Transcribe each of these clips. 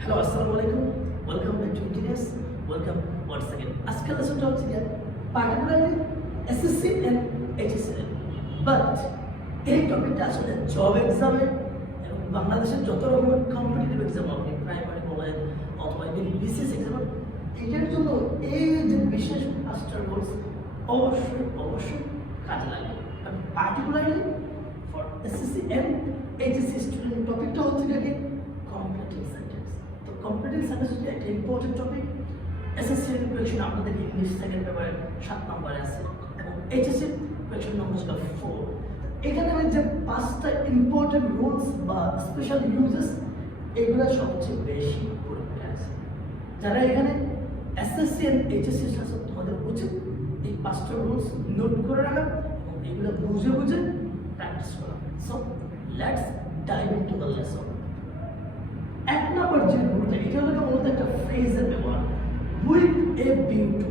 hello আসসালামু আলাইকুম welcome back to Interious welcome once again আজকের লেসনটা হচ্ছে যে particularly SSC and HSC but এই টপিকটা আসলে জব এক্সামে এবং বাংলাদেশের যত রকমের কম্পিটিটিভ এক্সাম আপনি প্রাইমারি বলেন অথবা বিসিএস এক্সাম এটার জন্য এই যে বিশেষ মাস্টার কোর্স অবশ্যই কাজে লাগে particularly for SSC and HSC student টপিকটা হচ্ছে কি কম্পিটিটিভ সেন্টেন্স তো কম্পিটিটিভ সেন্টেন্স হচ্ছে একটা ইম্পর্টেন্ট টপিক এসএসসি এর কোয়েশ্চন আপনাদের ইংলিশ সেকেন্ড পেপারে 7 নম্বরে আছে এবং এইচএসসি কোয়েশ্চন নম্বর ছিল 4 এখানে যে পাঁচটা ইম্পর্টেন্ট রুলস বা স্পেশাল ইউজেস এগুলো সবচেয়ে বেশি পড়ে আছে যারা এখানে এসএসসি এন্ড এইচএসসি আছে তোমাদের উচিত এই পাঁচটা রুলস নোট করে রাখা এবং এগুলো বুঝে প্র্যাকটিস করা so let's dive into the lesson এক নম্বর যে রুলটা এটা হলো মূলত একটা ফ্রেজের ব্যবহার উইথ এ ভিউ টু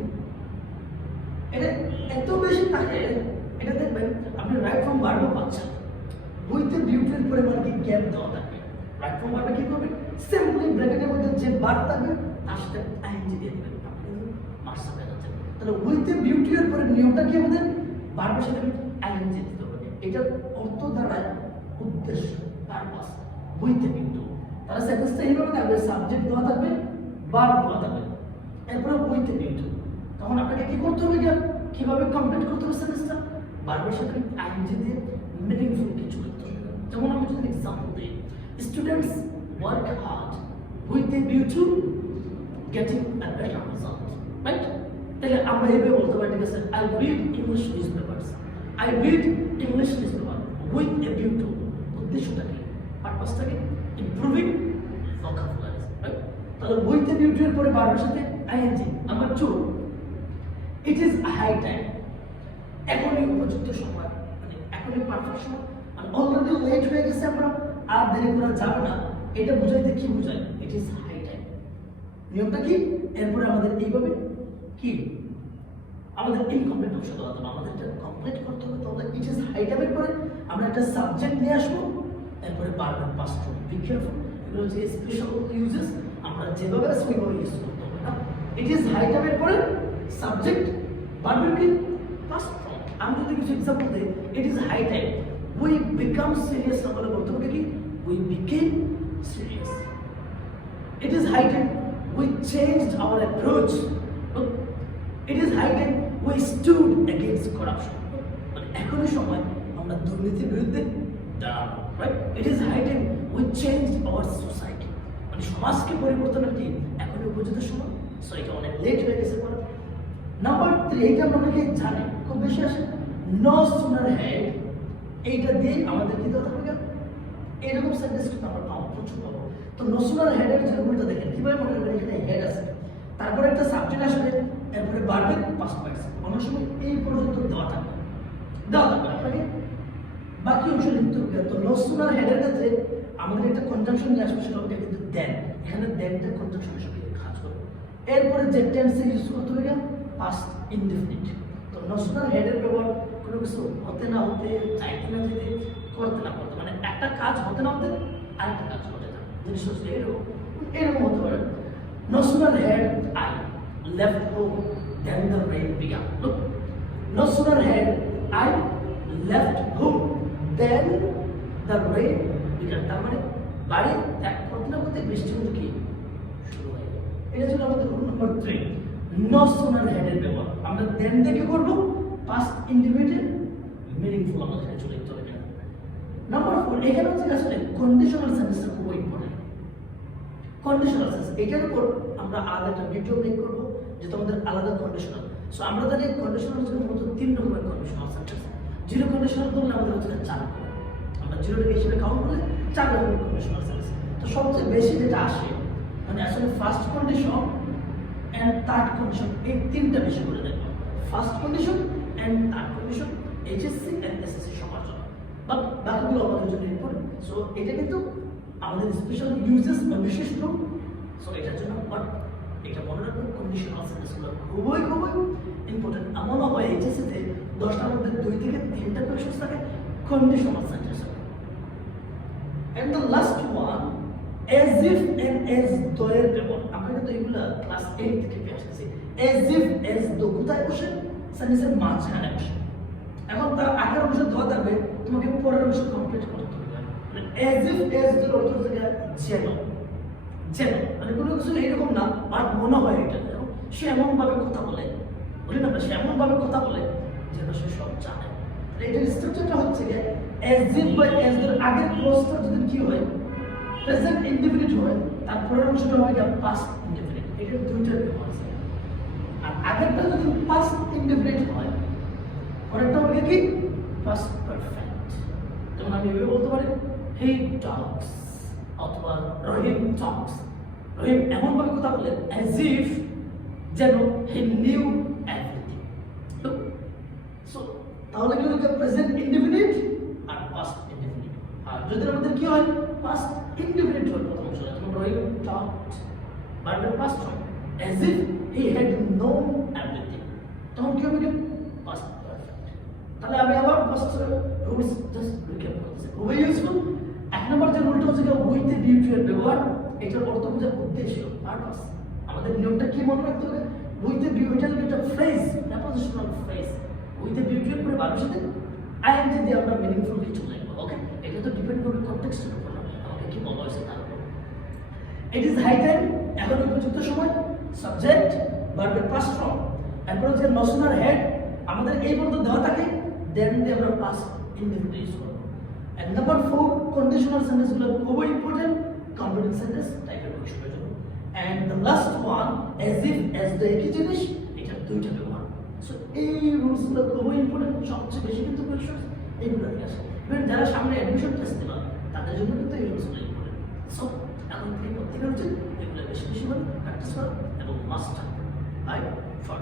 এটা এত বেশি থাকে এটা দেখবেন আপনি রাইট ফ্রম ভার্বও পাচ্ছেন উইথ এ ভিউ টু এর পরে মানে কি গ্যাপ দেওয়া থাকবে রাইট ফ্রম ভার্বে কি করবে সিম্পলি ব্র্যাকেটের মধ্যে যে ভার্ব থাকবে তার সাথে আইএনজি দিয়ে দিবেন আপনি মার্কস পেয়ে যাচ্ছেন তাহলে উইথ এ ভিউ টু এর পরে নিয়মটা কি আমাদের ভার্বের সাথে আইএনজি দিতে হবে এটা অর্থ দ্বারা উদ্দেশ্য purpose with a view two তাহলে সেন্টেন্সটা এইভাবে থাকবে সাবজেক্ট দেওয়া থাকবে ভার্ব দেওয়া থাকবে এরপরে উইথ এ ভিউ টু তখন আপনাকে কি করতে হবে কিভাবে কমপ্লিট করতে হবে সেন্টেন্সটা ভার্বের সাথে আইএনজি দিয়ে মিনিংফুল কিছু করতে হবে যেমন আমি যদি এক্সাম্পল দিই students work hard with a view to getting a better result right তাহলে আমরা এইভাবে বলতে পারি ঠিক আছে I read English news papers I read English news paper with a view to উদ্দেশ্যটা কি পারপাসটা কি ইমপ্রুভিং ভোকাবুলারি রাইট তাহলে উইথ এ ভিউ টু এর পরে ভার্বের সাথে ING number 2 it is high time এখনই উপযুক্ত সময় মানে এখনই পারফেক্ট সময় মানে অলরেডি লেট হয়ে গেছে আমরা আর দেরি করা যাবে না এটা বুঝাইতে কি বোঝায় ইট ইজ হাই টাইম নিয়মটা কি এরপরে আমাদের এইভাবে কি আমাদের ইনকমপ্লিট অংশ দেওয়া হবে আমাদের এটা কমপ্লিট করতে হবে তাহলে ইট ইজ হাই টাইমের পরে আমরা একটা সাবজেক্ট নিয়ে আসবো এরপরে বারবার পাস করব বি কেয়ারফুল এগুলো যে স্পেশাল ইউজেস আমরা যেভাবে আছে ওইভাবে ইউজ করতে হবে না ইট ইজ হাই টাইমের পরে সাবজেক্ট বারবার কি পাস ফর্ম আমি যদি কিছু এক্সাম্পল দিই it is high time we become serious না বলে বলতে হবে কি we became serious it is high time we changed our approach it is high time we stood against corruption মানে এখনই সময় আমরা দুর্নীতির বিরুদ্ধে দাঁড়াবো right it is high time we changed our society মানে সমাজকে পরিবর্তনের কি এখনই উপযুক্ত সময় সো এটা অনেক লেট হয়ে গেছে পরে নাম্বার 3 এইটা আমরা অনেকে জানি খুব বেশি আসে নো সুনার হেড এইটা দিয়ে আমাদের কি দেওয়া থাকবে এরকম সেন্টেন্স কিন্তু আমরা পাবো প্রচুর পাবো তো নো সুনার হেডের যে রুলটা দেখেন কিভাবে মনে করবেন এখানে হেড আছে তারপরে একটা সাবজেক্ট আসলে এরপরে বাড়বে পাস পাইছে অনেক সময় এই পর্যন্ত দেওয়া থাকবে আপনাকে বাকি অংশ লিখতে হবে তো নো সুনার হেডের ক্ষেত্রে আমাদের একটা কনজাংশন নিয়ে আসবে সেটা হবে কিন্তু দেন এখানে দেনটা কনজাংশন হিসেবে কাজ করবে এরপরে যে টেন্সে ইউজ করতে হবে পাস্ট ইনডেফিনিট তো নো সুনার হেডের ব্যবহার কোনো কিছু হতে না হতে চাইতে না যেতে করতে না করতে মানে একটা কাজ হতে না হতে আরেকটা কাজ হতে না জিনিস হচ্ছে এরকম হতে পারে no sooner had I left home then the rain began look no sooner had I left home then the rain began তার মানে বাড়ি ত্যাগ করতে না করতে বৃষ্টি হলো কি শুরু হয়ে গেল এটা ছিল আমাদের rule number 3 no sooner had এর ব্যবহার আমরা দেন থেকে করব পাস্ট ইন্ডিফিনিট মিনিংফুল আমাদের চলে যেতে হবে নাম্বার 4 এখানে হচ্ছে আসলে কন্ডিশনাল সেন্টেন্সটা খুব ইম্পর্টেন্ট কন্ডিশনাল সেন্স এটার উপর আমরা আলাদা একটা ভিডিও মেক করব যে তোমাদের আলাদা কন্ডিশনাল সো আমরা জানি কন্ডিশনাল হচ্ছে মূলত 3 রকমের কন্ডিশনাল সেন্টেন্স জিরো কন্ডিশনাল করলে আমাদের হচ্ছে 4 রকম আমরা জিরো থেকে হিসেবে কাউন্ট করলে 4 রকমের কন্ডিশনাল সেন্টেন্স তো সবচেয়ে বেশি যেটা আসে মানে আসলে first condition and third condition এই তিনটা বেশি করে দেখো first condition and third condition HSC and SSC সবার জন্য বাট বাকিগুলো আমাদের জন্য ইম্পর্টেন্ট সো এটা কিন্তু আমাদের স্পেশাল ইউজেস বা বিশেষ রূপ সো এটার জন্য বাট এটা মনে রাখবেন কন্ডিশনাল সেন্টেন্সগুলো খুবই ইম্পর্টেন্ট এমন হয় এইচএসসিতে 10টার মধ্যে 2 থেকে 3টা কোয়েশ্চেন থাকে conditional sentence and the last one as if and as though এর ব্যবহার আমরা কিন্তু এগুলা ক্লাস 8 থেকে পেয়ে আসতেছি as if as though কোথায় বসে সেন্টেন্সের মাঝখানে বসে এখন তার আগের অংশ ধোয়া থাকবে তোমাকে পরের অংশ কমপ্লিট করতে হবে as if as though অর্থ হচ্ছে যেন যেন মানে কোনো কিছু এইরকম না বাট মনে হয় এটা সে এমন ভাবে কথা বলে বলি না সে এমন ভাবে কথা বলে যেন সে সব জানে এটার স্ট্রাকচারটা হচ্ছে যে as if বা as though আগের ক্লোজটা যদি কি হয় প্রেজেন্ট ইনডিফিনিট হয় তারপরের অংশটা হবে পাস্ট ইনডিফিনিট এটা দুইটা ব্যবহার আছে আর আগেরটা যদি পাস্ট ইনডিফিনিট হয় পরেরটা হবে কি পাস্ট পারফেক্ট যেমন আমি এভাবে বলতে পারি হি টক্স অথবা রহিম টক্স রহিম এমন ভাবে কথা বলে as if যেন হি নিউ এভরিথিং তো সো তাহলে কি হলো প্রেজেন্ট ইনডিফিনিট আর পাস্ট ইনডিফিনিট আর যদি আমাদের কি হয় পাস্ট ইনডিফিনিট হয় প্রথম অংশ যেমন Rahim talked but the past form as if he had known everything তখন কি হবে পাস্ট পারফেক্ট তাহলে আমি আবার ফার্স্ট রুলস জাস্ট রিক্যাপ করতেছি খুবই ইউজফুল এক নম্বর যে রুলটা হচ্ছে উইথ দ্য বিউটি এর ব্যবহার এটার অর্থ বোঝার উদ্দেশ্য পারপাস আমাদের নিয়মটা কি মনে রাখতে হবে উইথ দ্য বিউটি এর একটা phrase prepositional phrase with the beauty এর পরে ভালোর সাথে আইএনজি দিয়ে আমরা মিনিংফুল কিছু লিখব ওকে এটা তো ডিপেন্ড করবে কনটেক্সটের উপর আমাকে কি বলা হয়েছে তার উপর ইট ইজ হাই টাইম এখন উপযুক্ত সময় সাবজেক্ট ভার্বের পাস্ট ফর্ম এরপর যে নশনার হেড আমাদের এই পর্যন্ত দেওয়া থাকে দেন দিয়ে আমরা পাস্ট ইনডিফিনিট ইউজ করব এন্ড নাম্বার 4 কন্ডিশনাল সেন্টেন্স গুলো খুবই ইম্পর্টেন্ট কম্পিটিটিভ সেন্টেন্স টাইপের বিষয়ের জন্য and the last one as if as the একই জিনিস এটা দুইটা ব্যবহার সো এই রুলস গুলো খুবই ইম্পর্টেন্ট সবচেয়ে বেশি কিন্তু কোয়েশ্চন এইগুলো থেকে আসে ইভেন যারা সামনে অ্যাডমিশন টেস্ট দেবে তাদের জন্য কিন্তু এই রুলস গুলো ইম্পর্টেন্ট সো এখন থেকে প্রত্যেকের উচিত এগুলো বেশি বেশি করে প্র্যাকটিস করা এবং মাস্টার বাই ফর